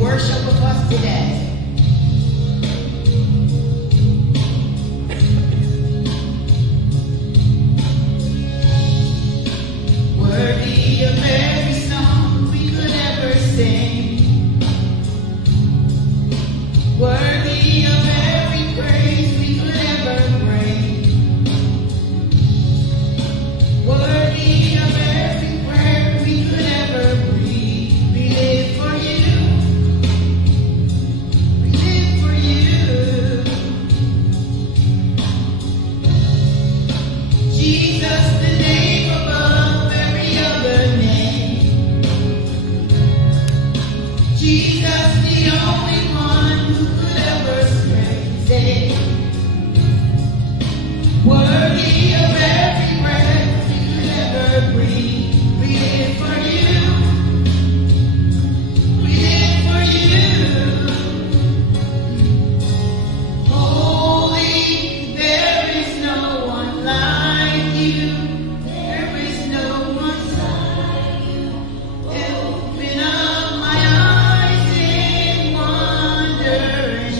worship with us today. Worthy of every song we could ever sing. Worthy of every praise we could ever bring. Worthy of every prayer we could ever breathe. We live for you. We live for you. Jesus, the name above every other name. Jesus, the only one who could ever save. Worthy of every breath we could ever breathe. We live for you. We live for you. Holy, there is no one like you. There is no one like you. Open up my eyes in wonder and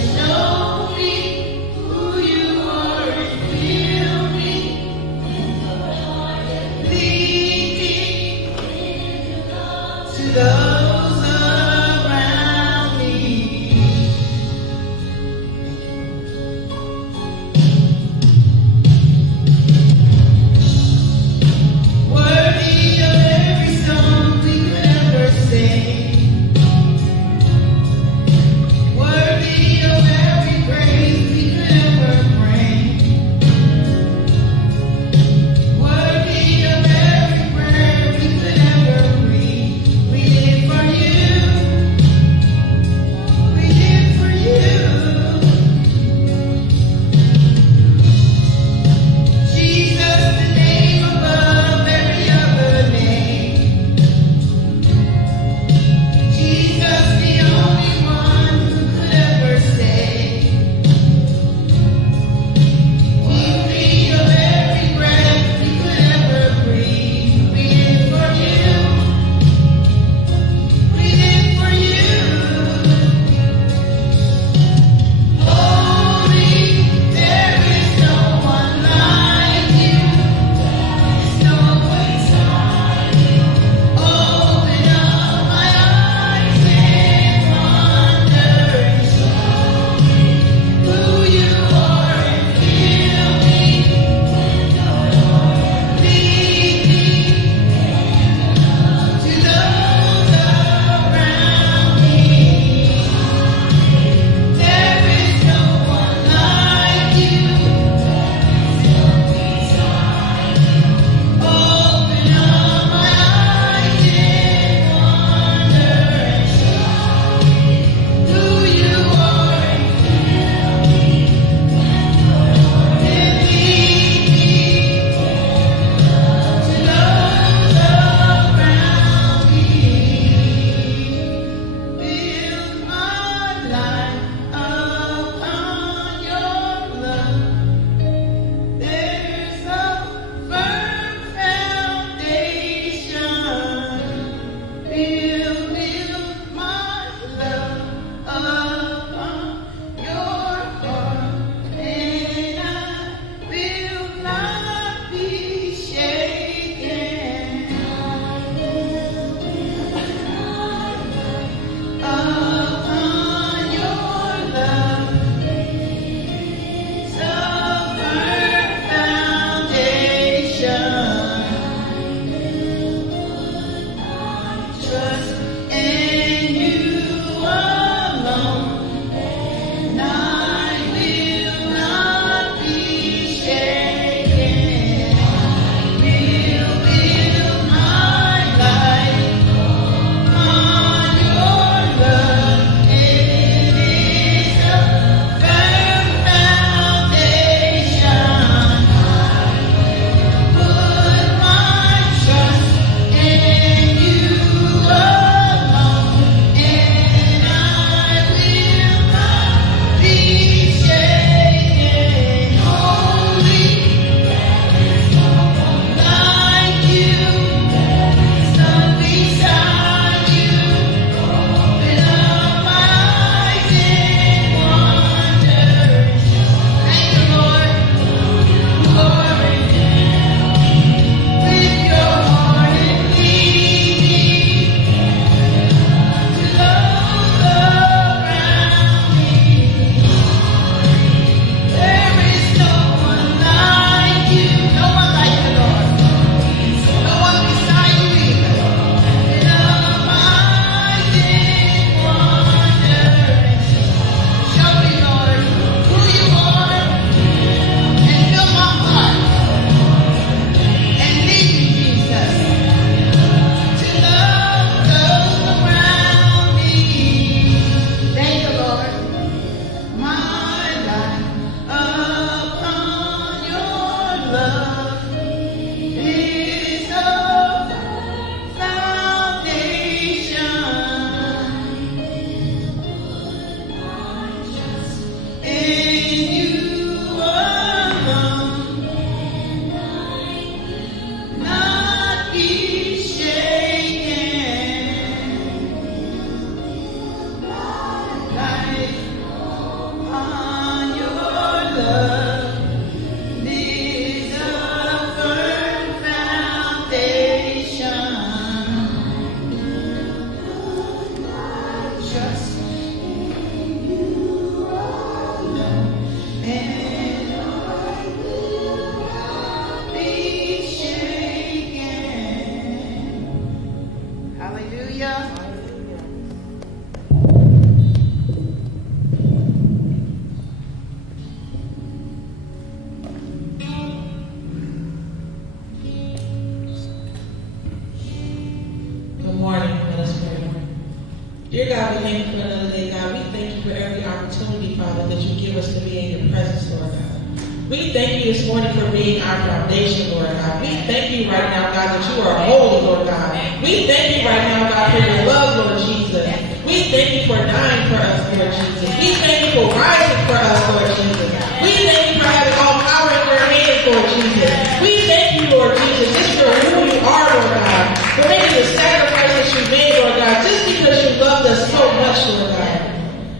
us to be in your presence, Lord God. We thank you this morning for being our foundation, Lord God. We thank you right now, God, that you are holy, Lord God. We thank you right now, God, for your love, Lord Jesus. We thank you for dying for us, Lord Jesus. We thank you for rising for us, Lord Jesus. We thank you for having all power in your hands, Lord Jesus. We thank you, Lord Jesus, just for who you are, Lord God. For making the sacrifice that you made, Lord God, just because you loved us so much, Lord God.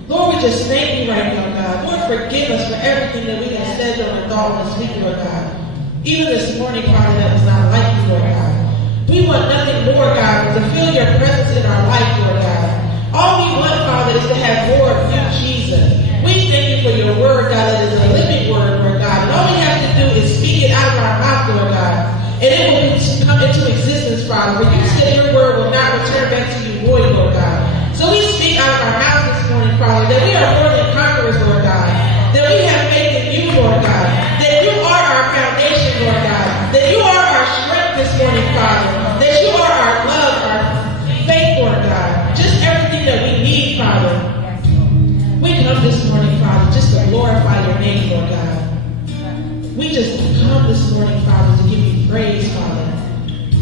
Lord, we just thank you right now, God. Lord, forgive us for everything that we have said or thought this week, Lord God. Even this morning, Father, that was not like you, Lord God. We want nothing more, God, than to feel your presence in our life, Lord God. All we want, Father, is to have more of you, Jesus. We thank you for your word, God, that is a living word, Lord God. And all we have to do is speak it out of our mouth, Lord God. And it will come into existence, Father. For you said your word will not return back to you void, Lord God. So we speak out of our mouth this morning, Father, that we are more than conquerors, Lord God. That we have faith in you, Lord God. That you are our foundation, Lord God. That you are our strength this morning, Father. That you are our love, our faith, Lord God. Just everything that we need, Father. We come this morning, Father, just to glorify your name, Lord God. We just come this morning, Father, to give you praise, Father.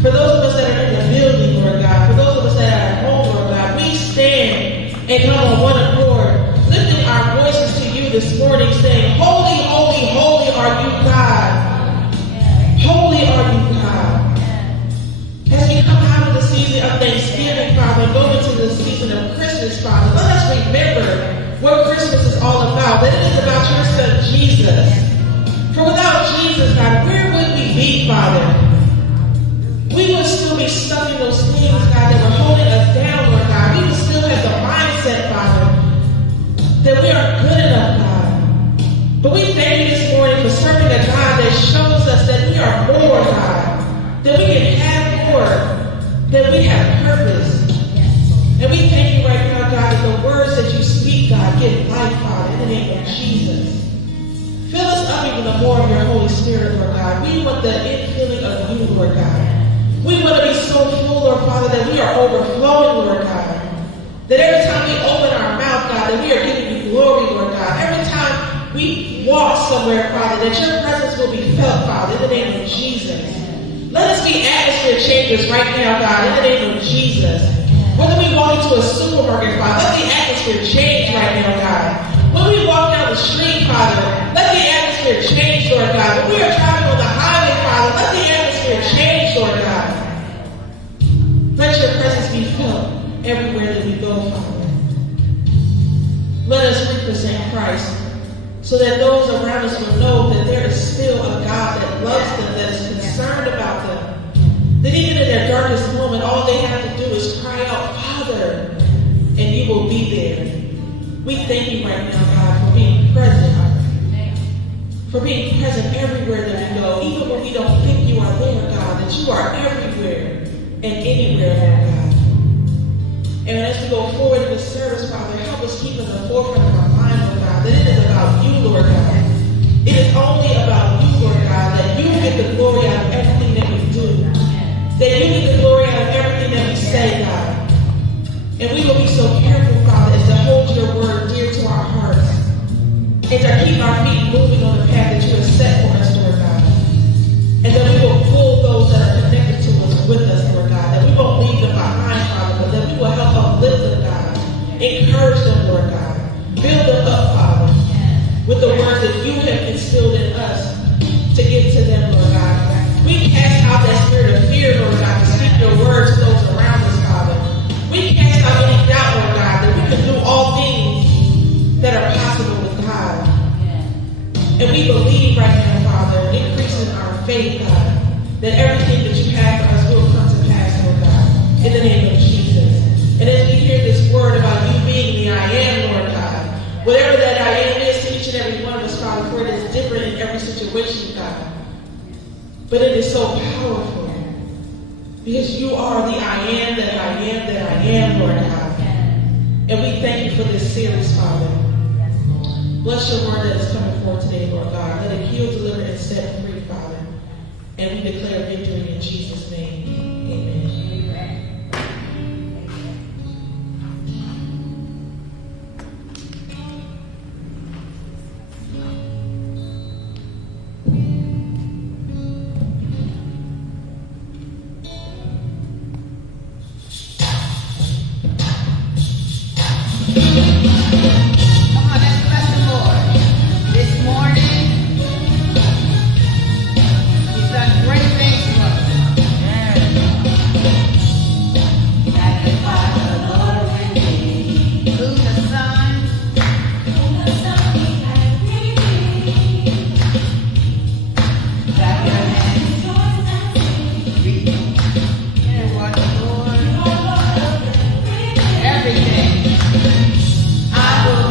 For those of us that are in the building, Lord God, for those of us that are at home, Lord God, we stand and come on one accord, lifting our voices to you this morning, saying, holy, holy, holy are you, God. Holy are you, God. As we come out of the season of Thanksgiving, Father, and go into the season of Christmas, Father, let us remember what Christmas is all about. That it is about your son, Jesus. For without Jesus, God, where would we be, Father? We would still be stuck in those things, God, that were holding us down, Lord God. We would still have the mindset, Father, that we aren't good enough, God. But we thank you this morning for serving a God that shows us that we are more, God. That we can have more. That we have purpose. And we thank you right now, God, that the words that you speak, God, give life, Father, in the name of Jesus. Fill us up even more of your Holy Spirit, Lord God. We want the infilling of you, Lord God. We want to be so full, Lord Father, that we are overflowing, Lord God. That every time we open our mouth, God, that we are giving you glory, Lord God. Every time we walk somewhere, Father, that your presence will be felt, Father, in the name of Jesus. Let us be atmosphere changers right now, God, in the name of Jesus. Whether we walk into a supermarket, Father, let the atmosphere change right now, God. When we walk down the street, Father, let the atmosphere change, Lord God. When we are driving on the highway, Father, let the atmosphere change, Lord God. Let your presence be felt everywhere that we go, Father. Let us represent Christ so that those around us will know that there is still a God that loves them, that is concerned about them. That even in their darkest moment, all they have to do is cry out, Father, and you will be there. We thank you right now, God, for being present. For being present everywhere that we go, even when we don't think you are there, God, that you are everywhere and anywhere, Lord God. And as we go forward in this service, Father, help us keep in the forefront of our mind, Lord God, that it is about you, Lord God. It is only about you, Lord God, that you get the glory out of everything that we do. That you get the glory out of everything that we say, God. And we will be so careful, Father, as to hold your word dear to our hearts. And to keep our feet moving on the path that you have set for us, Lord God. And that we will pull those that are connected to us with us, Lord God. That we won't leave them behind, Father, but that we will help uplift them, God. Encourage them, Lord God. Build them up, Father, with the words that you have instilled in us to give to them, Lord God. We cast out that spirit of fear, Lord God, to speak your words to those around us, Father. We cast out any doubt, Lord God, that we can do all things that are possible with God. And we believe right now, Father, increasing our faith, God, that everything that you have for us will come to pass, Lord God, in the name of Jesus. And as we hear this word about you being the I am, Lord God, whatever that I am is to each and every one of us, Father, for it is different in every situation, God. But it is so powerful. Because you are the I am that I am that I am, Lord God. And we thank you for this series, Father. Bless your word that is coming forth today, Lord God. Let it heal, deliver, and set free, Father. And we declare victory in Jesus' name. Amen. Come on, let's bless the Lord. This morning, He's done great things to us. Magnify the Lord with me. Whom the Son Clap your hands. you are the Lord. Everything. I will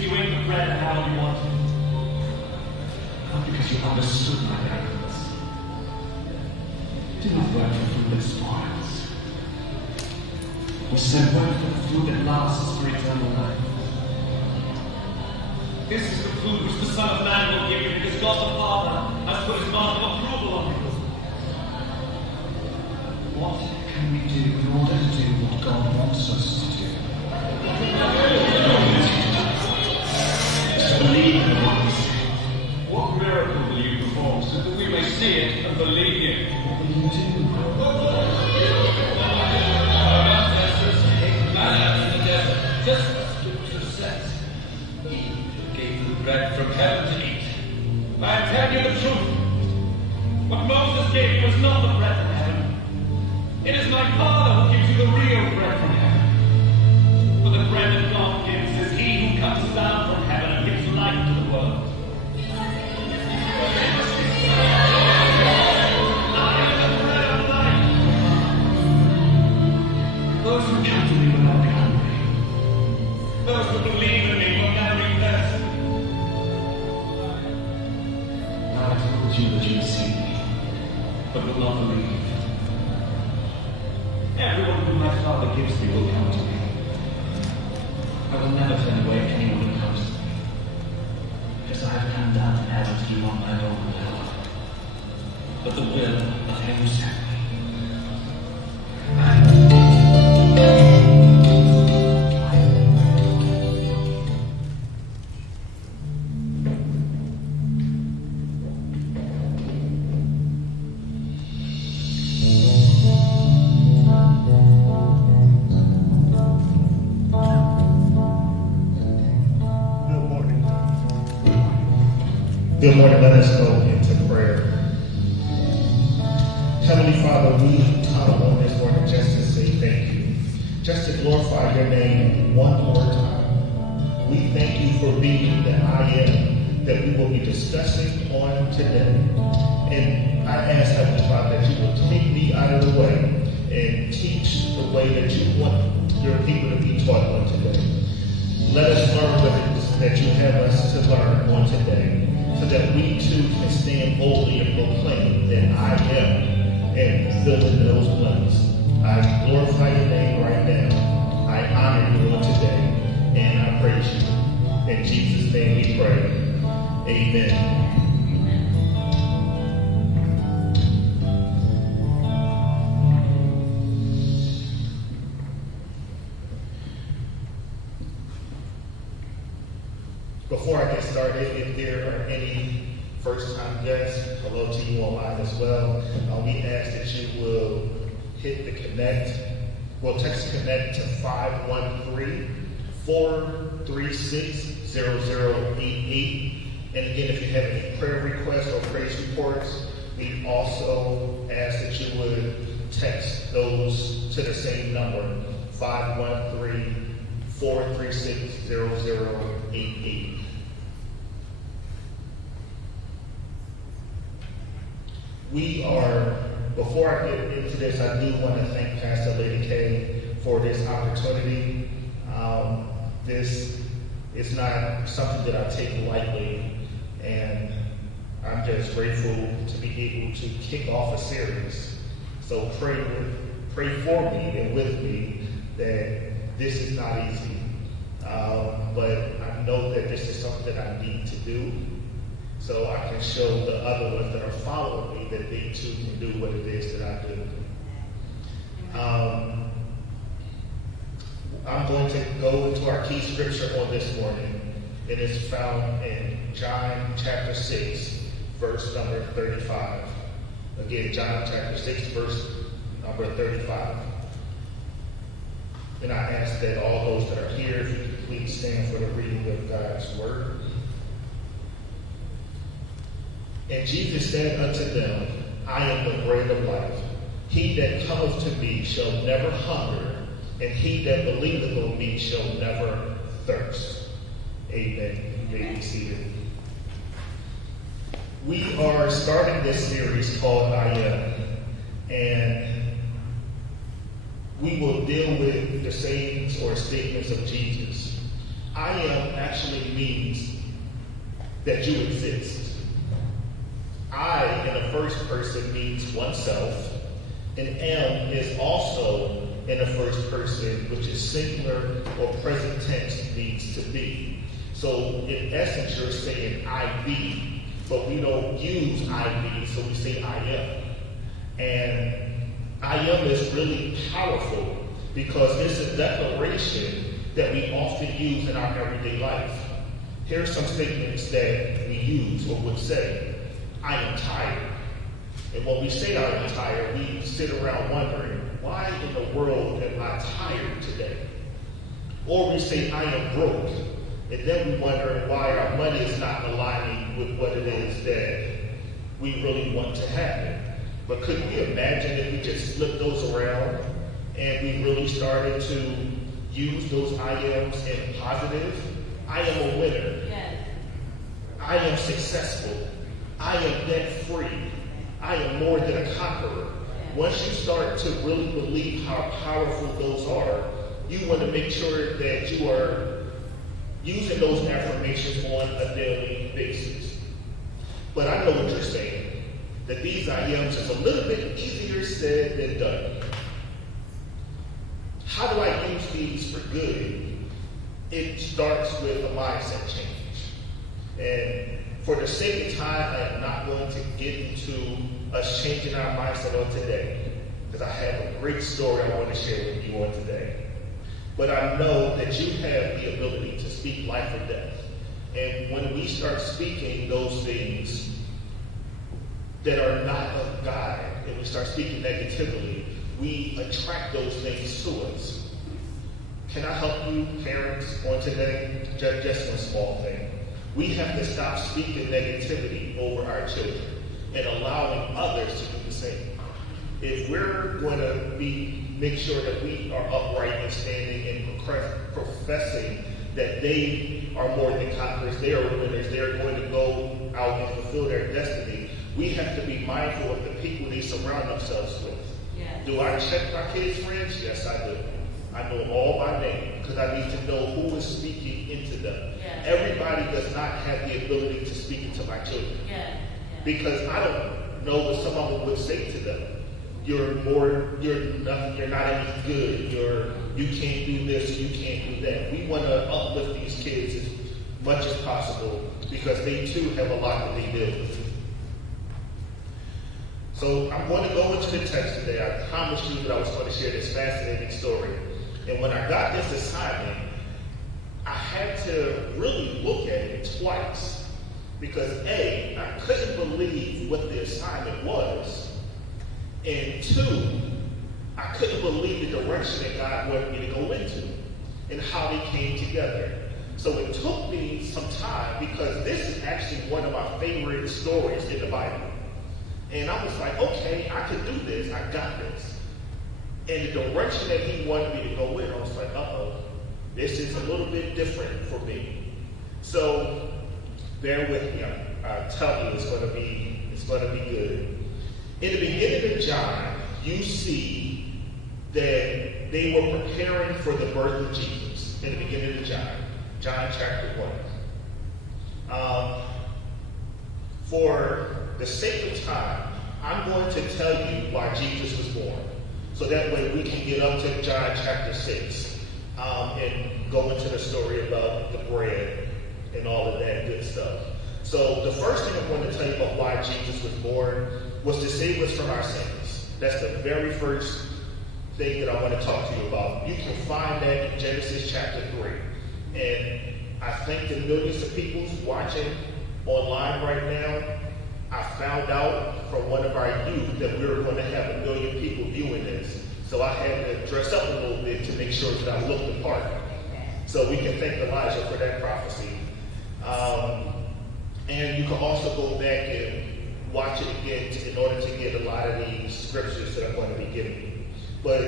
because you ate the bread how you wanted. Not because you understood my arrogance. Do not work for food that spoils. Instead, work for the food that lasts for eternal life. This is the food which the Son of Man will give you, because God the Father has put his mark of approval on you. What can we do in order to do what God wants us to do? To believe in what we say. What miracle will you perform so that we may see it and believe you? What will you do? Just as Scripture says, he gave you bread from heaven to eat. I tell you the truth. What Moses gave was not the bread from heaven. It is my Father who gives you the real bread from heaven. For the bread that God gives is he who comes down from heaven and gives life to the world. I am the bread of life. Those who come to me will not be hungry. Those who believe in me will never be thirsty. Now I told you that you would see me, but will not believe. Everyone whom my Father gives me will come to me. I will never turn away anyone who comes to me, because I have come down from heaven to do not my own will, but the will of him who sent me. Good morning. Let us go into prayer. Heavenly Father, we come on this morning just to say thank you, just to glorify your name one more time. We thank you for being the I am that we will be discussing on today. And I ask, Heavenly Father, that you will take me out of the way and teach the way that you want your people to be taught on today. Let us learn what it is that you have us to learn on today, so that we too can stand boldly and proclaim that I am and fill in those blanks. I glorify your name right now. I honor you on today, and I praise you. In Jesus' name we pray. Amen. Before I get started, if there are any first-time guests, hello to you online as well. We ask that you will hit the connect. We'll text connect to 513-436-0088. And again, if you have any prayer requests or praise reports, we also ask that you would text those to the same number, 513-436-0088. Before I get into this, I do want to thank Pastor Lady K for this opportunity. This is not something that I take lightly, and I'm just grateful to be able to kick off a series. So pray for me and with me that this is not easy. But I know that this is something that I need to do, so I can show the other ones that are following me that they too can do what it is that I do. I'm going to go into our key scripture on this morning. It is found in John chapter 6, verse number 35. Again, John chapter 6, verse number 35. And I ask that all those that are here, if you could please stand for the reading of God's word. And Jesus said unto them, I am the bread of life. He that cometh to me shall never hunger, and he that believeth on me shall never thirst. Amen. You may be seated. We are starting this series called I Am, and we will deal with the sayings or statements of Jesus. I am actually means that you exist. I in the first person means oneself, and am is also in the first person, which is singular or present tense, means to be. So in essence, you're saying I be, but we don't use I be, so we say I am. And I am is really powerful because it's a declaration that we often use in our everyday life. Here are some statements that we use or would say. I am tired. And when we say I am tired, we sit around wondering, why in the world am I tired today? Or we say I am broke. And then we wonder why our money is not aligning with what it is that we really want to happen. But could we imagine if we just flipped those around and we really started to use those I ams in positive? I am a winner. Yes. I am successful. I am debt-free. I am more than a conqueror. Once you start to really believe how powerful those are, you want to make sure that you are using those affirmations on a daily basis. But I know what you're saying, that these I ams is a little bit easier said than done. How do I use these for good? It starts with a mindset change. And for the sake of time, I am not going to get into us changing our mindset on today, because I have a great story I want to share with you on today. But I know that you have the ability to speak life or death. And when we start speaking those things that are not of God, and we start speaking negatively, we attract those things to us. Can I help you, parents, on today? Just one small thing. We have to stop speaking negativity over our children and allowing others to do the same. If we're going to make sure that we are upright and standing and professing that they are more than conquerors, they are winners, they're going to go out and fulfill their destiny, we have to be mindful of the people they surround themselves with. Yes. Do I check my kids' friends? Yes, I do. I know them all by name because I need to know who is speaking into them. Yes. Everybody does not have the ability to speak into my children. Yes. Because I don't know what someone would say to them. You're nothing, you're not any good, you can't do this, you can't do that. We want to uplift these kids as much as possible because they too have a lot that they deal with. So I'm going to go into the text today. I promised you that I was going to share this fascinating story. And when I got this assignment, I had to really look at it twice. Because A, I couldn't believe what the assignment was. And two, I couldn't believe the direction that God wanted me to go into and how they came together. So it took me some time because this is actually one of my favorite stories in the Bible. And I was like, okay, I can do this. I got this. And the direction that he wanted me to go in, I was like, uh-oh, this is a little bit different for me. So bear with me. I tell you, it's going to be good. In the beginning of John, you see that they were preparing for the birth of Jesus. In the beginning of John chapter 1. For the sake of time, I'm going to tell you why Jesus was born. So that way we can get up to John chapter 6 and go into the story about the bread and all of that good stuff. So the first thing I'm going to tell you about why Jesus was born was to save us from our sins. That's the very first thing that I want to talk to you about. You can find that in Genesis chapter 3. And I think the millions of people watching online right now, I found out from one of our youth that we were going to have 1 million people viewing this. So I had to dress up a little bit to make sure that I looked the part. So we can thank Elijah for that prophecy. And you can also go back and watch it again in order to get a lot of these scriptures that I'm going to be giving you. But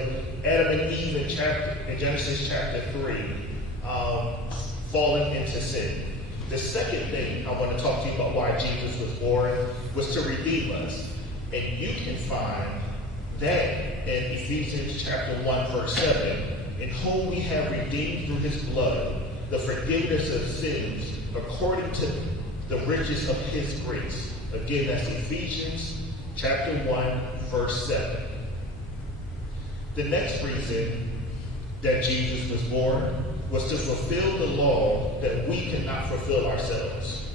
Adam and Eve in Genesis chapter 3, falling into sin. The second thing I want to talk to you about why Jesus was born was to redeem us. And you can find that in Ephesians chapter 1, verse 7, in whom we have redeemed through his blood, the forgiveness of sins according to the riches of his grace. Again, that's Ephesians chapter 1, verse 7. The next reason that Jesus was born was to fulfill the law that we cannot fulfill ourselves.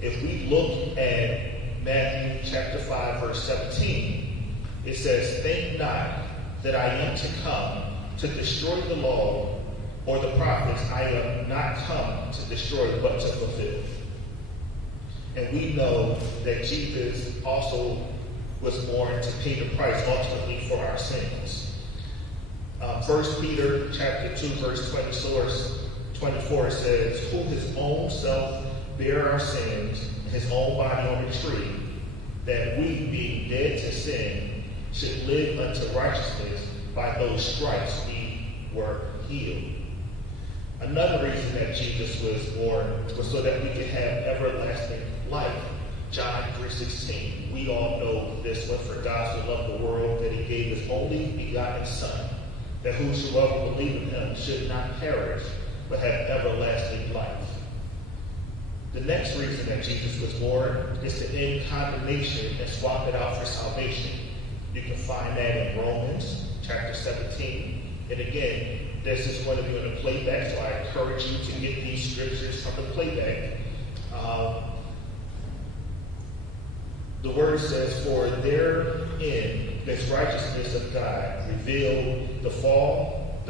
If we look at Matthew chapter 5, verse 17, it says, "Think not that I am to come to destroy the law or the prophets. I am not come to destroy, but to fulfill." And we know that Jesus also was born to pay the price ultimately for our sins. 1 Peter chapter 2, verse 24 says, "Who his own self bare our sins in his own body on the tree, that we, being dead to sin, should live unto righteousness. By those stripes we were healed." Another reason that Jesus was born was so that we could have everlasting life. John 3:16. We all know this one. "For God so loved the world that he gave his only begotten Son, that whosoever believe in him should not perish, but have everlasting life." The next reason that Jesus was born is to end condemnation and swap it out for salvation. You can find that in Romans chapter 17. And again, this is going to be on the playback, so I encourage you to get these scriptures from the playback. The word says, "For therein this righteousness of God revealed the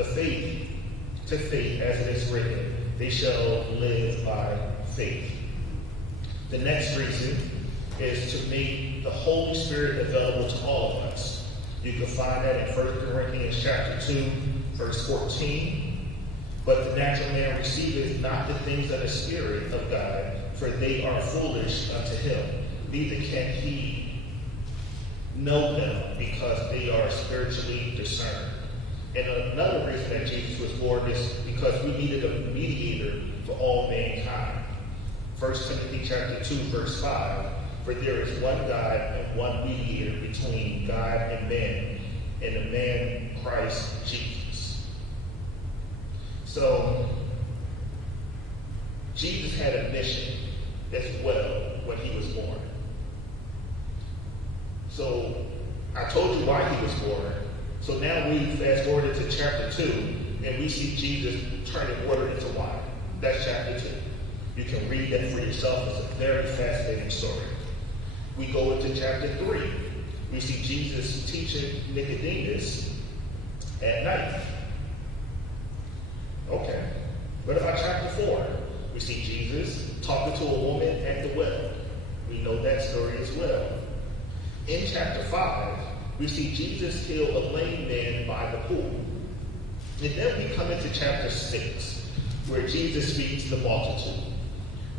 faith to faith, as it is written, they shall live by faith." The next reason is to make the Holy Spirit available to all of us. You can find that in 1 Corinthians chapter 2, verse 14. "But the natural man receiveth not the things of the Spirit of God, for they are foolish unto him. Neither can he know them, because they are spiritually discerned." And another reason that Jesus was born is because we needed a mediator for all mankind. 1 Timothy chapter 2, verse 5. "For there is one God and one mediator between God and man, and the man Christ Jesus." So, Jesus had a mission as well when he was born. So, I told you why he was born. So now we fast forward into chapter 2, and we see Jesus turning water into wine. That's chapter 2. You can read that for yourself. It's a very fascinating story. We go into chapter 3. We see Jesus teaching Nicodemus at night. Okay. What about chapter 4? We see Jesus talking to a woman at the well. We know that story as well. In chapter 5, we see Jesus heal a lame man by the pool. And then we come into chapter 6, where Jesus feeds the multitude.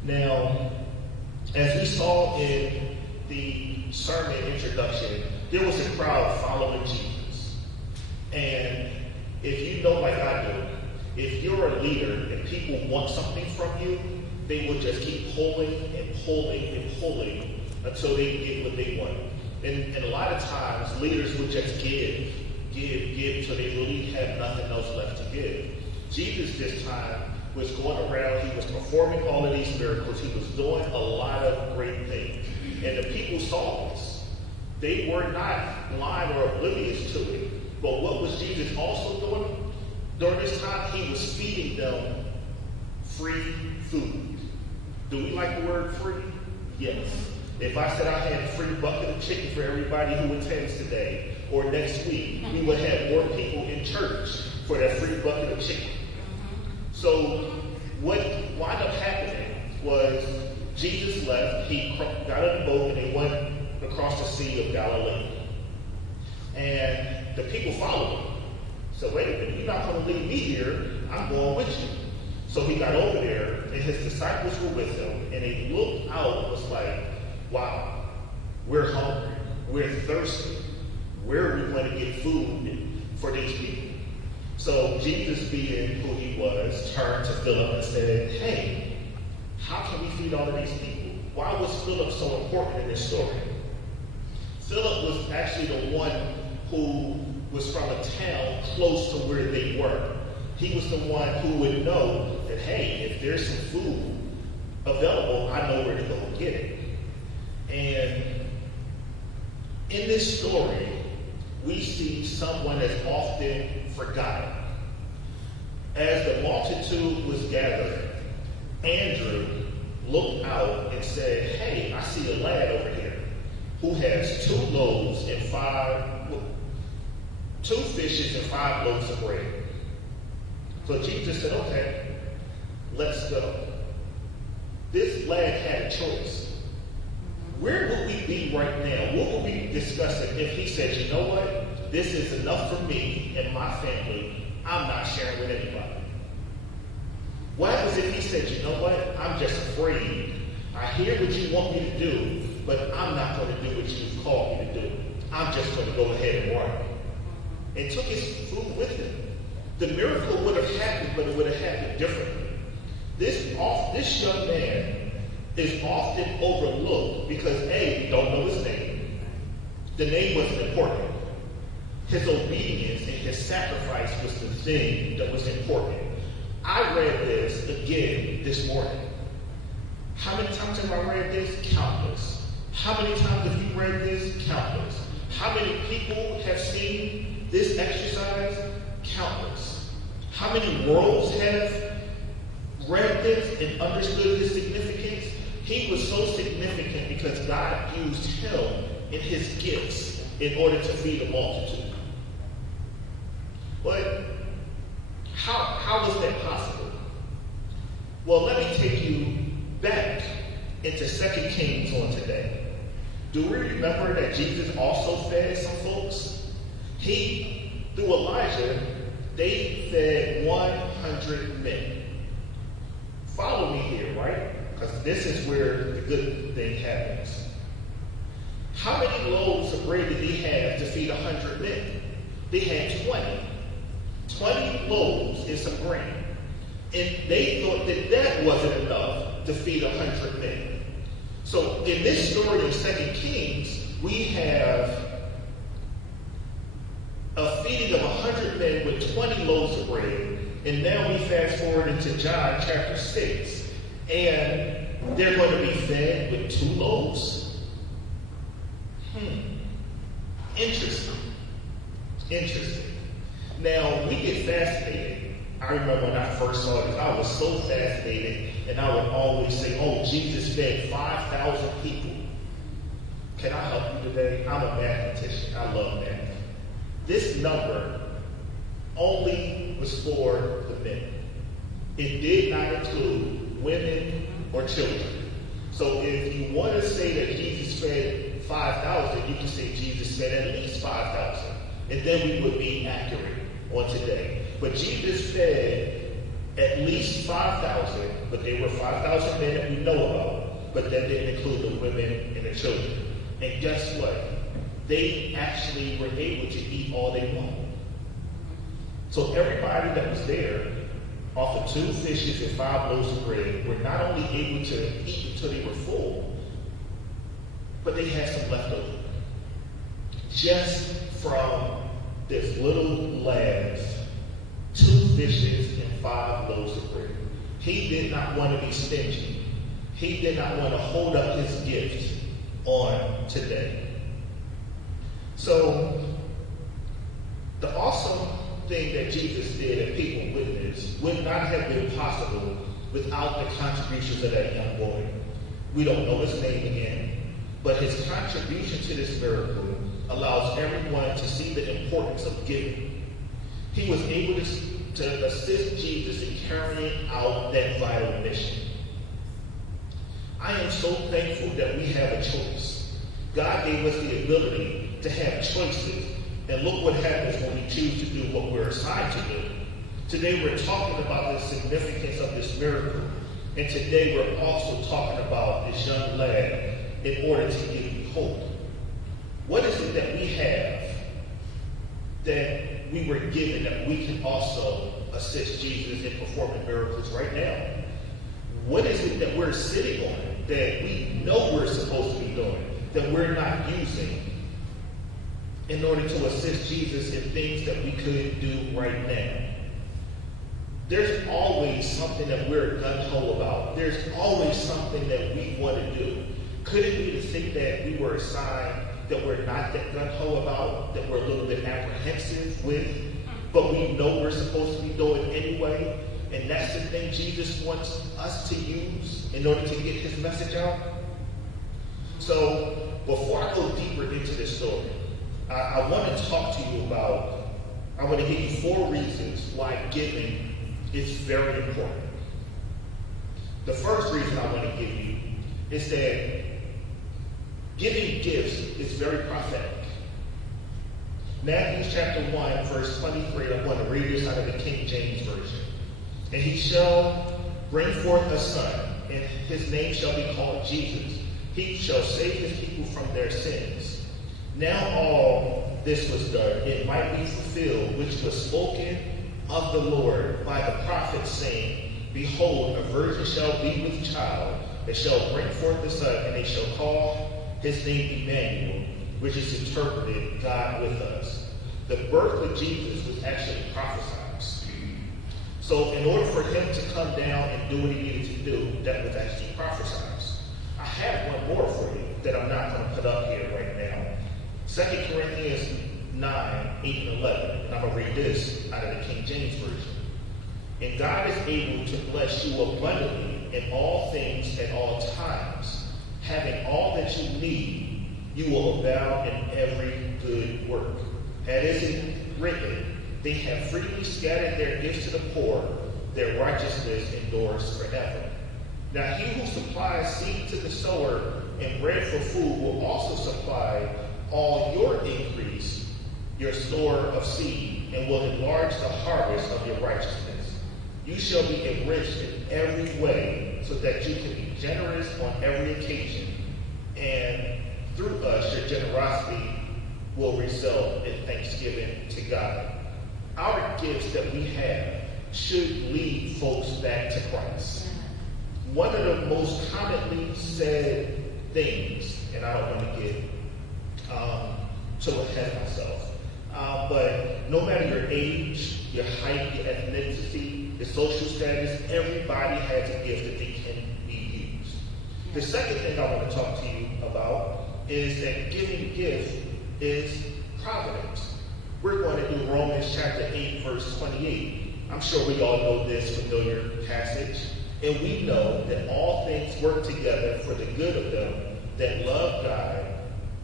Now, as we saw in the sermon introduction, there was a crowd following Jesus. And if you know like I do, if you're a leader and people want something from you, they will just keep pulling and pulling and pulling until they get what they want. And a lot of times, leaders will just give till they really have nothing else left to give. Jesus this time was going around, he was performing all of these miracles, he was doing a lot of great things. And the people saw this. They were not blind or oblivious to it. But what was Jesus also doing? During this time, he was feeding them free food. Do we like the word free? Yes. If I said I had a free bucket of chicken for everybody who attends today, or next week, we would have more people in church for that free bucket of chicken. So what wound up happening was Jesus left, he got on the boat, and they went across the Sea of Galilee. And the people followed him. So wait a minute, you're not going to leave me here, I'm going with you. So he got over there, and his disciples were with him, and they looked out and was like, wow, we're hungry, we're thirsty, where are we going to get food for these people? So Jesus, being who he was, turned to Philip and said, hey, how can we feed all of these people? Why was Philip so important in this story? Philip was actually the one who was from a town close to where they were. He was the one who would know that, hey, if there's some food available, I know where to go get it. And in this story, we see someone that's often forgotten. As the multitude was gathering, Andrew looked out and said, hey, I see a lad over here who has 2 loaves and 2 fishes and 5 loaves of bread. So Jesus said, okay, let's go. This lad had a choice. Where would we be right now? What would we be discussing if he said, you know what? This is enough for me and my family. I'm not sharing with anybody. What happens if he said, you know what? I'm just afraid. I hear what you want me to do, but I'm not going to do what you've called me to do. I'm just going to go ahead and run. And took his food with him. The miracle would have happened, but it would have happened differently. This young man is often overlooked because A, we don't know his name. The name wasn't important. His obedience and his sacrifice was the thing that was important. I read this again this morning. How many times have I read this? Countless. How many times have you read this? Countless. How many people have seen this exercise? Countless. How many worlds have read this and understood his significance? He was so significant because God used him and his gifts in order to feed a multitude. But how was that possible? Well, let me take you back into 2 Kings on today. Do we remember that Jesus also fed some folks? Through Elijah, they fed 100 men. Follow me here, right? Because this is where the good thing happens. How many loaves of bread did he have to feed 100 men? They had 20. 20 loaves and some grain. And they thought that that wasn't enough to feed 100 men. So in this story of 2 Kings, we have a feeding of 100 men with 20 loaves of bread. And now we fast forward into John chapter 6. And they're going to be fed with 2 loaves? Interesting. Now, we get fascinated. I remember when I first saw this, I was so fascinated, and I would always say, oh, Jesus fed 5,000 people. Can I help you today? I'm a mathematician. I love math. This number only was for the men. It did not include women or children. So if you want to say that Jesus fed 5,000, you can say Jesus fed at least 5,000. And then we would be accurate on today. But Jesus fed at least 5,000, but there were 5,000 men that we know about, but that didn't include the women and the children. And guess what? They actually were able to eat all they wanted. So everybody that was there, off of 2 fishes and 5 loaves of bread, were not only able to eat until they were full, but they had some left over. Just from this little lad's 2 fishes and 5 loaves of bread. He did not want to be stingy. He did not want to hold up his gift on today. So, the awesome thing that Jesus did and people witnessed would not have been possible without the contributions of that young boy. We don't know his name again, but his contribution to this miracle allows everyone to see the importance of giving. He was able to assist Jesus in carrying out that vital mission. I am so thankful that we have a choice. God gave us the ability to have choices. And look what happens when we choose to do what we're assigned to do. Today we're talking about the significance of this miracle. And today we're also talking about this young lad in order to give you hope. What is it that we have that we were given that we can also assist Jesus in performing miracles right now? What is it that we're sitting on that we know we're supposed to be doing that we're not using in order to assist Jesus in things that we could do right now? there's always something that we're gung-ho about. There's always something that we want to do. Could it be the thing that we were assigned that we're not that gung-ho about, that we're a little bit apprehensive with, but we know we're supposed to be doing anyway? And that's the thing Jesus wants us to use in order to get his message out. So before I go deeper into this story, I want to talk to you about, I want to give you 4 reasons why giving is very important. The first reason I want to give you is that giving gifts is very prophetic. Matthew chapter 1, verse 23, I'm going to read this out of the King James Version. And he shall bring forth a son, and his name shall be called Jesus. He shall save his people from their sins. Now all this was done, it might be fulfilled, which was spoken of the Lord by the prophet, saying, Behold, a virgin shall be with child, and shall bring forth a son, and they shall call his name Emmanuel, which is interpreted, God with us. The birth of Jesus was actually prophesied. So in order for him to come down and do what he needed to do, that was actually prophesied. I have one more for you that I'm not going to put up here right now. 2 Corinthians 9, 8 and 11. And I'm going to read this out of the King James Version. And God is able to bless you abundantly in all things at all times, having all that you need, you will abound in every good work. As it is written, they have freely scattered their gifts to the poor, their righteousness endures forever. Now he who supplies seed to the sower and bread for food will also supply all your increase, your store of seed, and will enlarge the harvest of your righteousness. You shall be enriched in every way, so that you can be generous on every occasion, and through us your generosity will result in thanksgiving to God. Our gifts that we have should lead folks back to Christ. One of the most commonly said things, and I don't want to get so ahead of myself, but no matter your age, your height, your ethnicity, your social status, everybody has a gift that they can be used. The second thing I want to talk to you about is that giving gifts is providence. We're going to do Romans chapter 8, verse 28. I'm sure we all know this familiar passage. And we know that all things work together for the good of them that love God,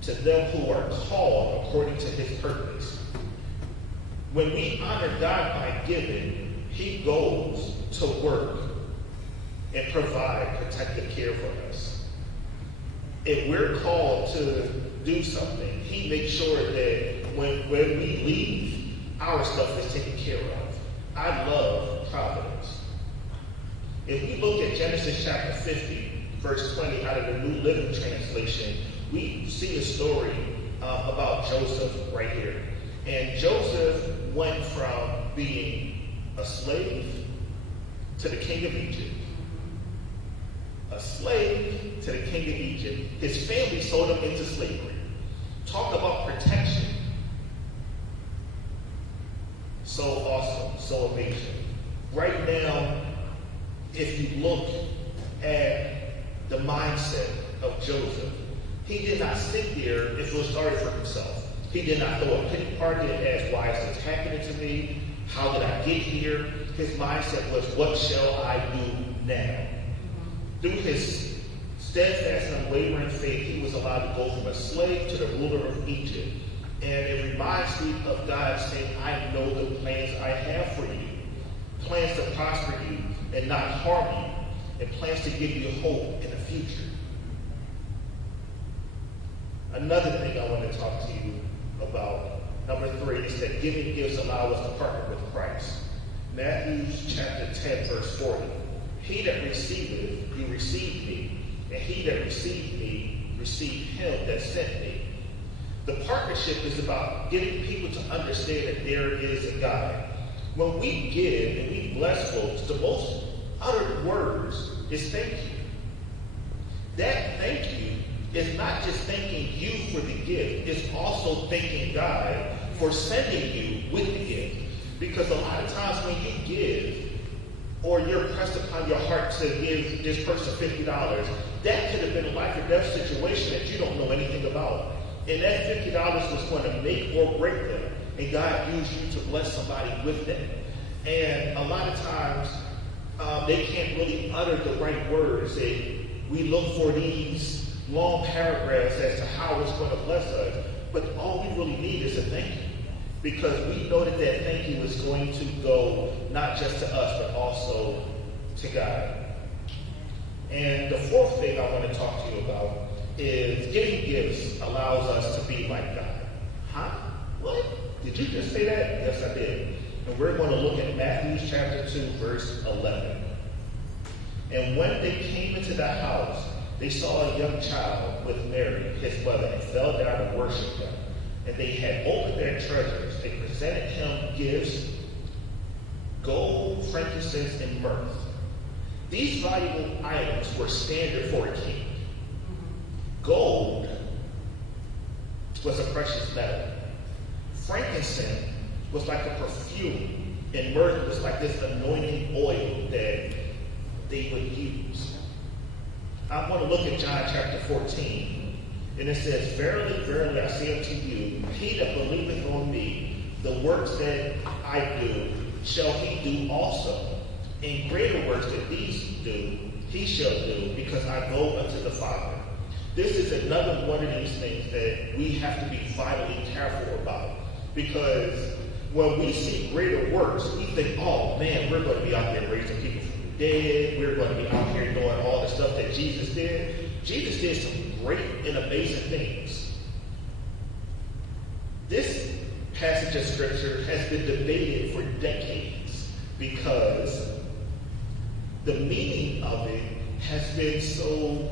to them who are called according to his purpose. When we honor God by giving, he goes to work and provide protective care for us. If we're called to do something, he makes sure that when we leave, our stuff is taken care of. I love providence. If we look at Genesis chapter 50, verse 20 out of the New Living Translation, we see a story about Joseph right here. And Joseph went from being a slave to the king of Egypt. A slave to the king of Egypt. His family sold him into slavery. Talk about protection. So awesome, so amazing. Right now, if you look at the mindset of Joseph, he did not sit there and feel sorry for himself. He did not throw a pity party and ask, why is this happening to me? How did I get here? His mindset was, what shall I do now? Through his steadfast and unwavering faith, he was allowed to go from a slave to the ruler of Egypt. And it reminds me of God saying, I know the plans I have for you. Plans to prosper you and not harm you. And plans to give you hope in the future. Another thing I want to talk to you about, number 3, is that giving gifts allow us to partner with Christ. Matthew chapter 10, verse 40. He that receiveth, he received me. And he that received me, received him that sent me. The partnership is about getting people to understand that there is a God. When we give and we bless folks, the most uttered words is thank you. That thank you is not just thanking you for the gift, it's also thanking God for sending you with the gift. Because a lot of times when you give, or you're pressed upon your heart to give this person $50, that could have been a life or death situation that you don't know anything about. And that $50 was going to make or break them. And God used you to bless somebody with that. And a lot of times, they can't really utter the right words. We look for these long paragraphs as to how it's going to bless us. But all we really need is a thank you. Because we know that that thank you is going to go not just to us, but also to God. And the fourth thing I want to talk to you about is giving gifts allows us to be like God. Huh? What? Did you just say that? Yes, I did. And we're going to look at Matthew chapter 2, verse 11. And when they came into the house, they saw a young child with Mary, his mother, and fell down and worshipped him. And they had opened their treasures. They presented him gifts, gold, frankincense, and myrrh. These valuable items were standard for a king. Gold was a precious metal. Frankincense was like a perfume, and myrrh was like this anointing oil that they would use. I want to look at John chapter 14. And it says, Verily, verily, I say unto you, he that believeth on me, the works that I do, shall he do also. And greater works that these do, he shall do, because I go unto the Father. This is another one of these things that we have to be vitally careful about. Because when we see greater works, we think, oh man, we're going to be out there raising people from the dead. We're going to be out here doing all the stuff that Jesus did. Jesus did some great and amazing things. This passage of scripture has been debated for decades because the meaning of it has been so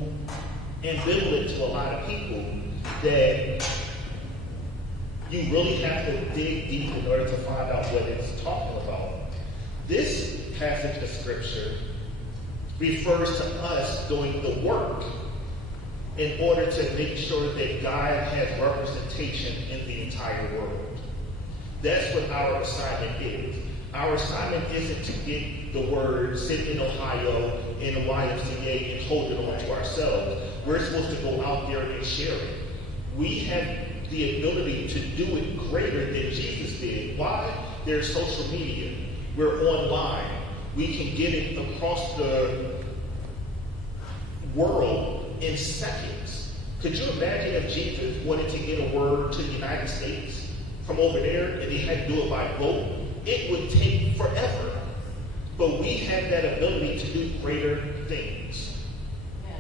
ambivalent to a lot of people that you really have to dig deep in order to find out what it's talking about. This passage of scripture refers to us doing the work in order to make sure that God has representation in the entire world. That's what our assignment is. Our assignment isn't to get the word, sit in Ohio in the YMCA and hold it on to ourselves. We're supposed to go out there and share it. We have the ability to do it greater than Jesus did. Why? There's social media. We're online. We can get it across the world in seconds. Could you imagine if Jesus wanted to get a word to the United States from over there and he had to do it by boat? It would take forever. But we have that ability to do greater things. Yeah.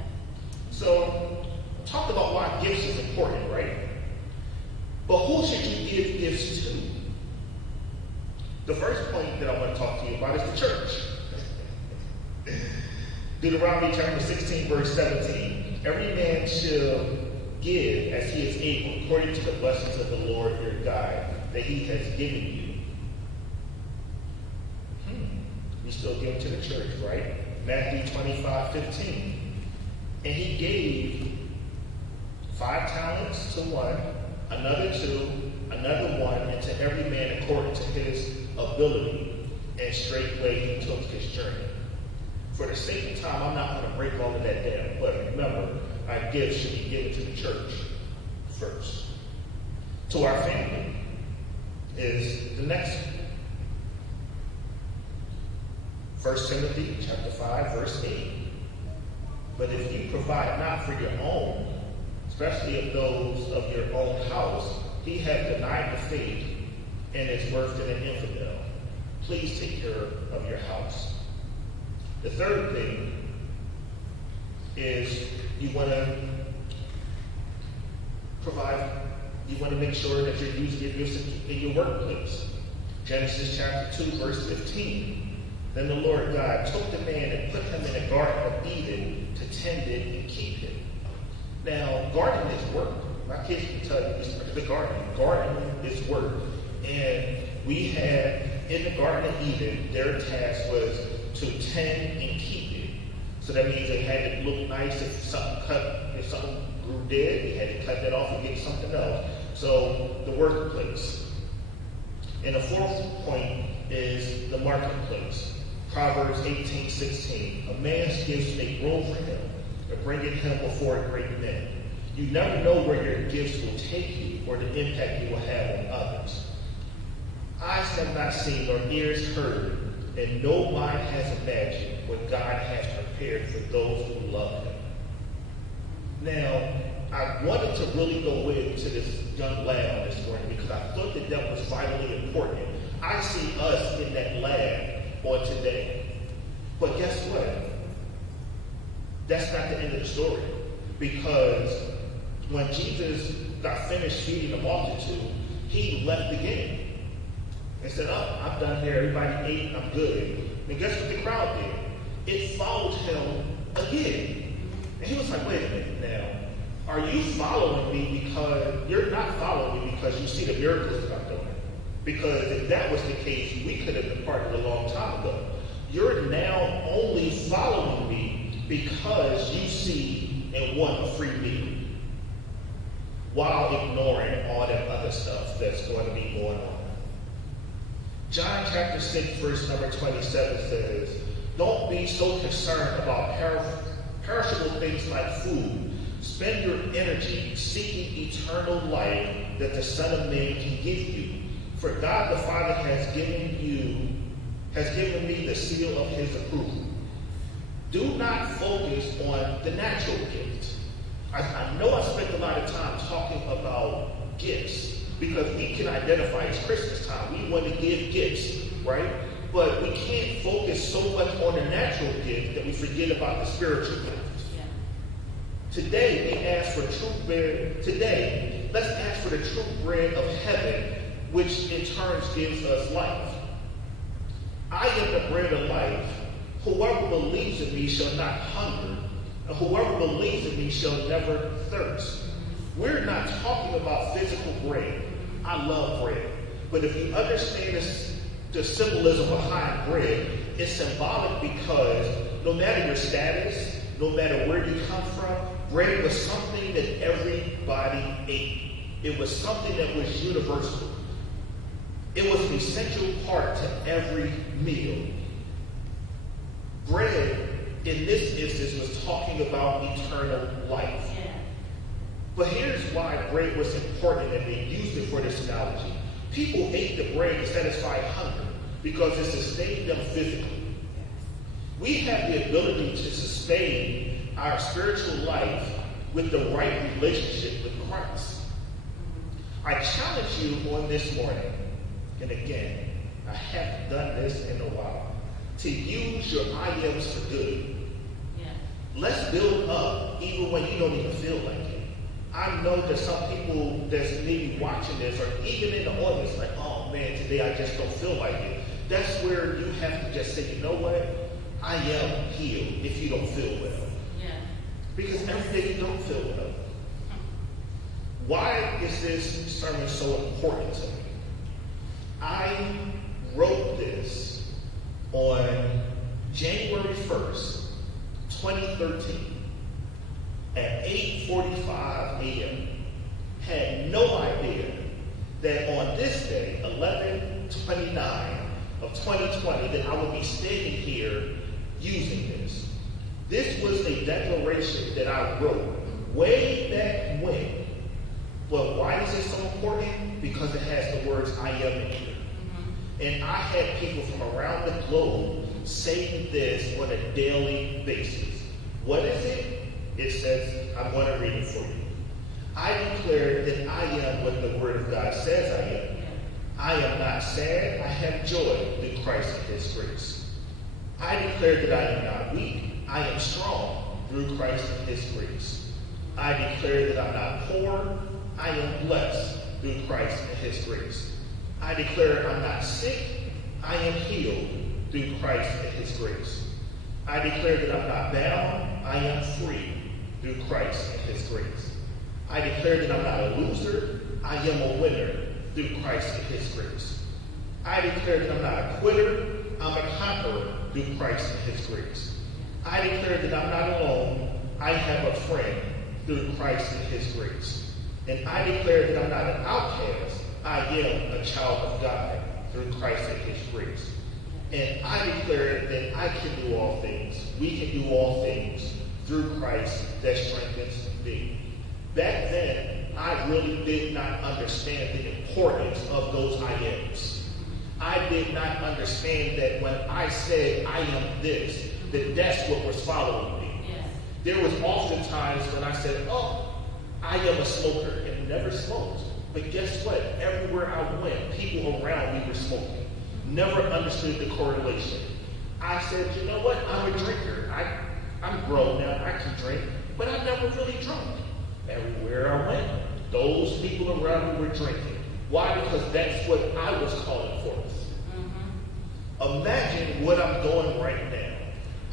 So, talk about why gifts is important, right? But who should you give gifts to? The first point that I want to talk to you about is the church. Deuteronomy chapter 16, verse 17. Every man shall give as he is able, according to the blessings of the Lord your God, that he has given you. We still give to the church, right? Matthew 25:15. And he gave 5 talents to one, another 2, another 1, and to every man according to his ability. And straightway he took his journey. For the sake of time, I'm not going to break all of that down. But remember, our gifts should be given to the church first. To our family is the next one. 1 Timothy chapter 5, verse 8. But if you provide not for your own, especially of those of your own house, he hath denied the faith and is worse than an infidel. Please take care of your house. The third thing is you want to provide, you want to make sure that you're using your gifts in your workplace. Genesis chapter 2, verse 15. Then the Lord God took the man and put him in a garden of Eden to tend it and keep it. Now, gardening is work. My kids can tell you the gardening. Gardening is work. And we had, in the Garden of Eden, their task was to tend and keep it. So that means they had to look nice. If something grew dead, they had to cut that off and get something else. So the workplace. And the fourth point is the marketplace. Proverbs 18:16. A man's gifts make room for him, and bringing him before great men. You never know where your gifts will take you or the impact you will have on others. Eyes have not seen nor ears heard, and no mind has imagined what God has prepared for those who love him. Now, I wanted to really go into this young lad on this morning because I thought that was vitally important. I see us in that lab on today. But guess what? That's not the end of the story. Because when Jesus got finished feeding the multitude, he left the game and said, "Oh, I'm done here. Everybody ate. I'm good." And guess what the crowd did? It followed him again. And he was like, "Wait a minute now. Are you following me because you're not following me because you see the miracles that I'm doing? Because if that was the case, we could have departed a long time ago. You're now only following me because you see and want a free meal, while ignoring all that other stuff that's going to be going on." John chapter 6, verse number 27 says, "Don't be so concerned about perishable things like food. Spend your energy seeking eternal life that the Son of Man can give you. For God the Father has given me the seal of his approval." Do not focus on the natural gift. I know I spent a lot of time talking about gifts because we can identify it's Christmas time. We want to give gifts, right? But we can't focus so much on the natural gift that we forget about the spiritual gift. Today, we ask for true bread. Today, let's ask for the true bread of heaven, which in turn gives us life. "I am the bread of life. Whoever believes in me shall not hunger, and whoever believes in me shall never thirst." We're not talking about physical bread. I love bread. But if you understand the symbolism behind bread, it's symbolic because no matter your status, no matter where you come from, bread was something that everybody ate. It was something that was universal. It was an essential part to every meal. Bread, in this instance, was talking about eternal life. But here's why bread was important, and they used it for this analogy. People ate the bread to satisfy hunger because it sustained them physically. We have the ability to sustain our spiritual life with the right relationship with Christ. I challenge you on this morning, and again, I haven't done this in a while, to use your I ams for good. Let's build up even when you don't even feel like it. I know that some people that's maybe watching this or even in the audience like, "Oh man, today I just don't feel like it." That's where you have to just say, "You know what? I am healed if you don't feel well." Because every day you don't feel well. Why is this sermon so important to me? I wrote this on January 1st, 2013 at 8:45 a.m. Had no idea that on this day, 11/29 of 2020, that I would be standing here using this. This was a declaration that I wrote way back when. But why is it so important? Because it has the words "I am" in here. And I had people from around the globe saying this on a daily basis. What is it? It says, I'm going to read it for you. "I declare that I am what the Word of God says I am. I am not sad, I have joy through Christ and his grace. I declare that I am not weak, I am strong through Christ and his grace. I declare that I'm not poor, I am blessed through Christ and his grace. I declare I'm not sick, I am healed through Christ and his grace. I declare that I'm not bound, I am free through Christ and his grace. I declare that I'm not a loser, I am a winner through Christ and his grace. I declare that I'm not a quitter, I'm a conqueror through Christ and his grace. I declare that I'm not alone, I have a friend through Christ and his grace. And I declare that I'm not an outcast, I am a child of God through Christ and his grace." And I declare that I can do all things. We can do all things through Christ that strengthens me. Back then, I really did not understand the importance of those I ams. I did not understand that when I said I am this, that that's what was following me. Yes. There was often times when I said, oh, I am a smoker, and never smoked. But guess what? Everywhere I went, people around me were smoking. Never understood the correlation. I said, you know what? I'm a drinker. I'm grown now. I can drink, but I never really drunk. Everywhere I went, those people around me were drinking. Why? Because that's what I was calling forth. Imagine what I'm doing right now.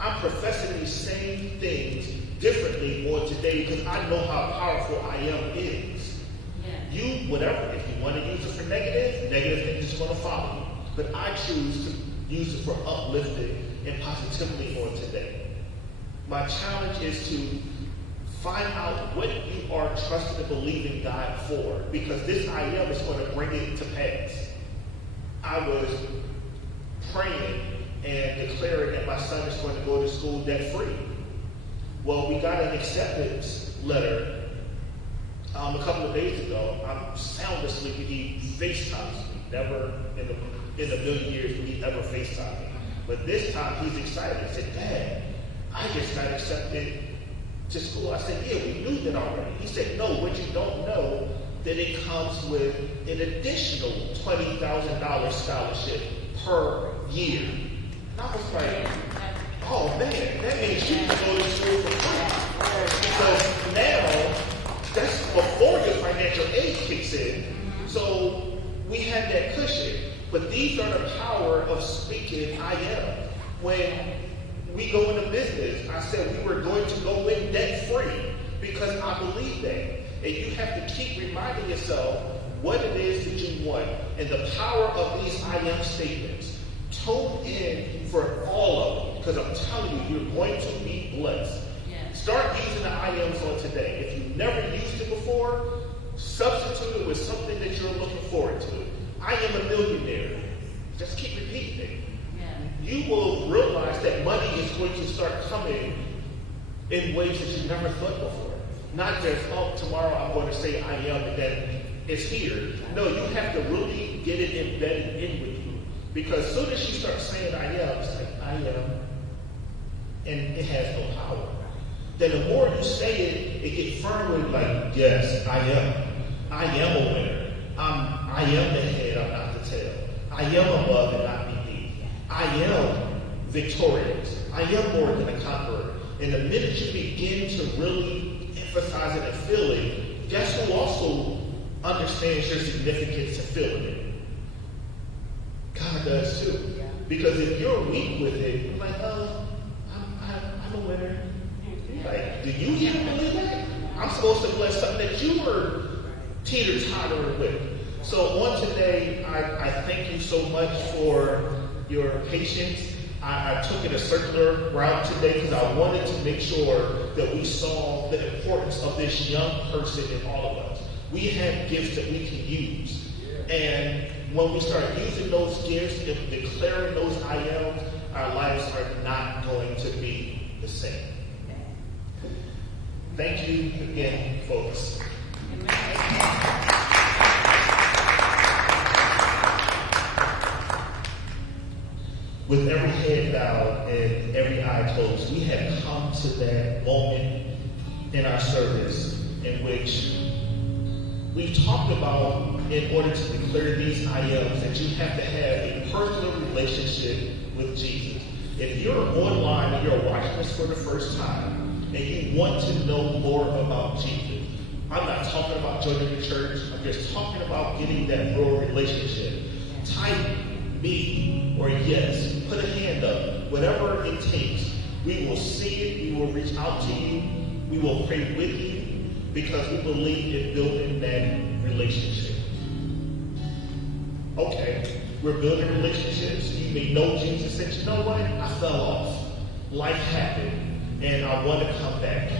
I'm professing these same things differently on today because I know how powerful I am is. Yes. You, whatever, if you want to use it for negative things is going to follow you. But I choose to use it for uplifting and positivity on today. My challenge is to find out what you are trusting and believing God for, because this I am is going to bring it to pass. I was praying and declaring that my son is going to go to school debt free. Well, we got an acceptance letter a couple of days ago. I'm sound asleep. He FaceTimes me. Never in a million years would he ever FaceTime me. But this time he's excited. He said, Dad, I just got accepted to school. I said, yeah, we knew that already. He said, no, what you don't know, that it comes with an additional $20,000 scholarship per year. And I was like, oh man, that means you can go to school for free. Because now, that's before your financial aid kicks in. So we had that cushion. But these are the power of speaking I am. When we go into business, I said we were going to go in debt free because I believe that. And you have to keep reminding yourself what it is that you want and the power of these I am statements. Tune in for all of them, because I'm telling you, you're going to be blessed. Yes. Start using the I ams on today. If you've never used it before, substitute it with something that you're looking forward to. I am a millionaire. Just keep repeating it. You will realize that money is going to start coming in ways that you never thought before. Not just, oh, tomorrow I'm going to say I am and then it's here. No, you have to really get it embedded in with you. Because as soon as you start saying I am, it's like I am, and it has no power. Then the more you say it, it gets firmly like, yes, I am. I am a winner. I am the head, I'm not the tail. I am above and not beneath. I am victorious. I am more than a conqueror. And the minute you begin to really emphasize it and feel it, guess who also understands your significance and feeling it? God does too. Because if you're weak with it, you're like, oh, I'm a winner. You're like, do you even believe that? I'm supposed to bless something that you were teeter-tottering with. So on today, I thank you so much for your patience. I took it a circular route today because I wanted to make sure that we saw the importance of this young person in all of us. We have gifts that we can use. And when we start using those gifts and declaring those I ams, our lives are not going to be the same. Thank you again, folks. With every head bowed and every eye closed, we have come to that moment in our service in which we've talked about, in order to declare these I ams, that you have to have a personal relationship with Jesus. If you're online and you're watching this for the first time and you want to know more about Jesus, I'm not talking about joining the church. I'm just talking about getting that real relationship. Type me or yes. Put a hand up. Whatever it takes. We will see it. We will reach out to you. We will pray with you because we believe in building that relationship. Okay, we're building relationships. You may know Jesus and you know what? I fell off. Life happened and I want to come back.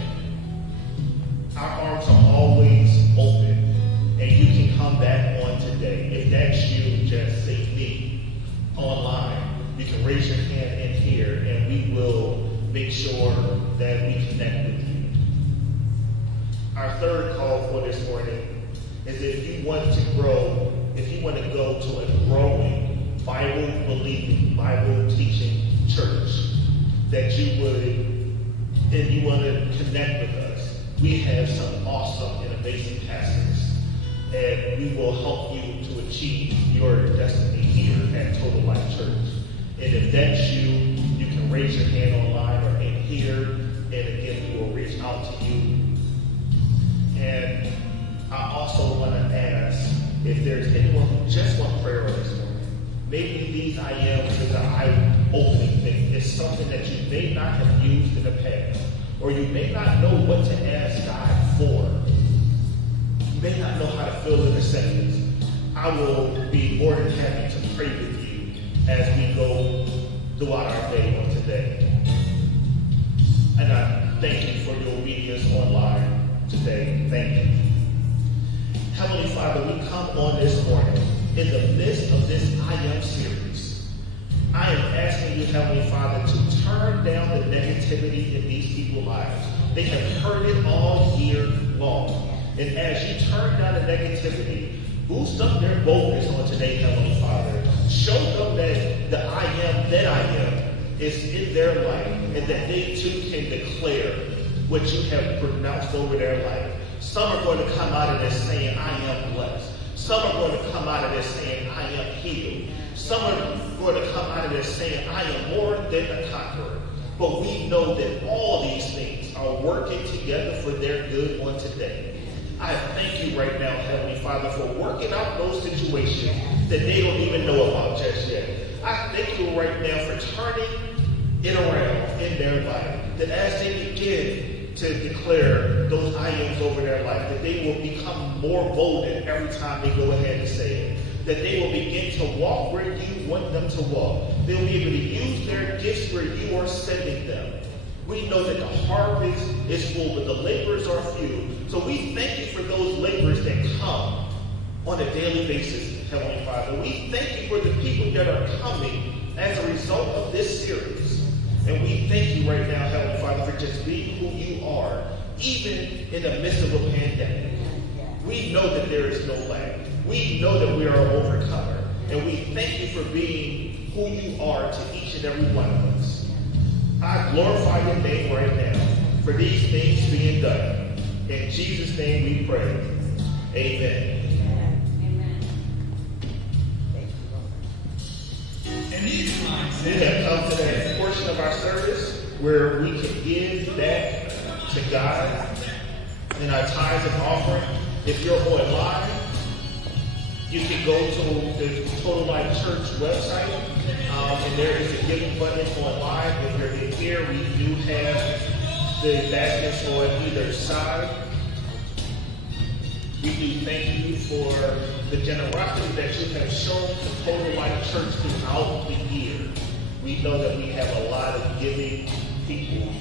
Our arms are always open and you can come back on today. If that's you, just say me online. You can raise your hand in here, and we will make sure that we connect with you. Our third call for this morning is if you want to grow, if you want to go to a growing, Bible-believing, Bible-teaching church, that you would, and you want to connect with us, we have some awesome and amazing pastors, and we will help you to achieve your destiny here at Total Life Church. And if that's you, you can raise your hand online or in here, and again, we will reach out to you. And I also want to ask if there's anyone who just wants prayer this morning. Maybe these I ams is an eye-opening thing. It's something that you may not have used in the past, or you may not know what to ask God for. You may not know how to fill in the sentence. I will be more than happy to pray with you as we go throughout our day on today. And I thank you for your obedience online today. Thank you. Heavenly Father, we come on this morning in the midst of this I Am series. I am asking you, Heavenly Father, to turn down the negativity in these people's lives. They have heard it all year long. And as you turn down the negativity, boost up their boldness on today, Heavenly Father. Show them that the I Am that I am is in their life, and that they too can declare what you have pronounced over their life. Some are going to come out of this saying, I am blessed. Some are going to come out of this saying, I am healed. Some are going to come out of this saying, I am more than a conqueror. But we know that all these things are working together for their good on today. I thank you right now, Heavenly Father, for working out those situations that they don't even know about just yet. I thank you right now for turning it around in their life, that as they begin to declare those I ams over their life, that they will become more bolden every time they go ahead and say it, that they will begin to walk where you want them to walk. They'll be able to use their gifts where you are sending them. We know that the harvest is full, but the laborers are few. So we thank you for those laborers that come on a daily basis, Heavenly Father. We thank you for the people that are coming as a result of this series. And we thank you right now, Heavenly Father, for just being who you are, even in the midst of a pandemic. We know that there is no lack. We know that we are an overcomer. And we thank you for being who you are to each and every one of us. I glorify your name right now for these things being done. In Jesus' name we pray. Amen. And these lines. We have come to that portion of our service where we can give back to God in our tithes and offering. If you're online, you can go to the Total Life Church website, and there is a giving button online. If you're in here, we do have the baskets on either side. We do thank you for the generosity that you have shown to Total Life Church throughout the year. We know that we have a lot of giving people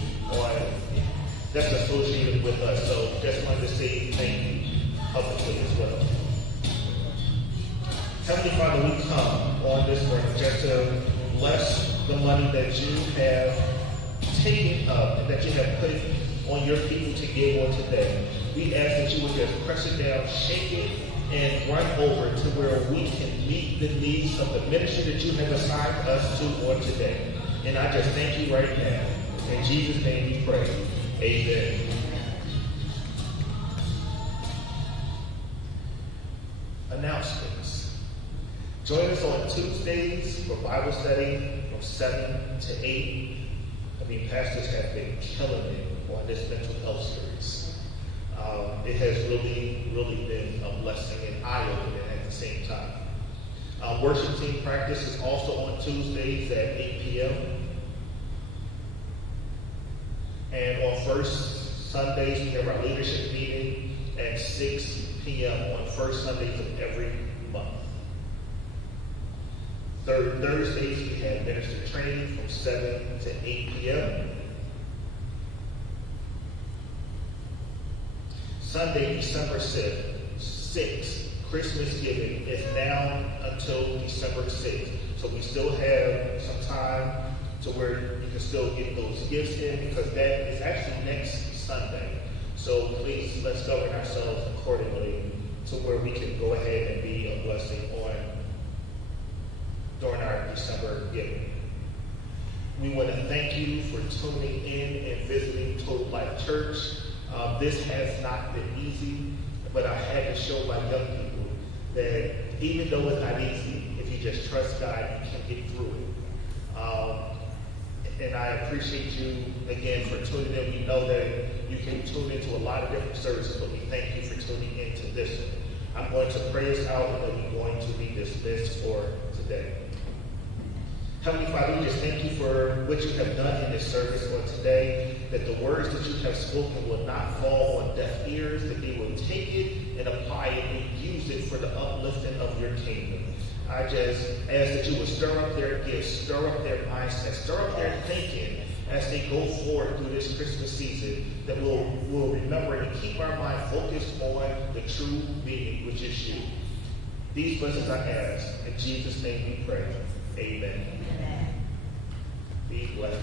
that's associated with us. So just wanted to say thank you publicly as well. Heavenly Father, we come on this morning just to bless the money that you have taken up and that you have put on your people to give on today. We ask that you would just press it down, shake it, and run over to where we can meet the needs of the ministry that you have assigned us to on today. And I just thank you right now. In Jesus' name we pray. Amen. Announcements. Join us on Tuesdays for Bible study from 7 to 8. Pastors have been killing it on this mental health series. It has really, really been a blessing and eye-opening at the same time. Worship team practice is also on Tuesdays at 8 p.m. And on first Sundays, we have our leadership meeting at 6 p.m. on first Sundays of every month. Thursdays, we have minister training from 7 to 8 p.m. Sunday, December 6th, Christmas giving is now until December 6th. So So we still have some time to where you can still get those gifts in, because that is actually next Sunday. So please, let's govern ourselves accordingly to where we can go ahead and be a blessing during our December giving. We want to thank you for tuning in and visiting Total Life Church. This has not been easy, but I had to show my young people that even though it's not easy, if you just trust God, you can get through it. And I appreciate you again for tuning in. We know that you can tune into a lot of different services, but we thank you for tuning into this one. I'm going to pray us out, and then we're going to be dismissed for today. Heavenly Father, we just thank you for what you have done in this service on today, that the words that you have spoken will not fall on deaf ears, that they will take it and apply it and use it for the uplifting of your kingdom. I just ask that you will stir up their gifts, stir up their mindset, stir up their thinking as they go forward through this Christmas season, that we'll remember and keep our mind focused on the true being, which is you. These blessings I ask. In Jesus' name we pray. Amen. Be blessed.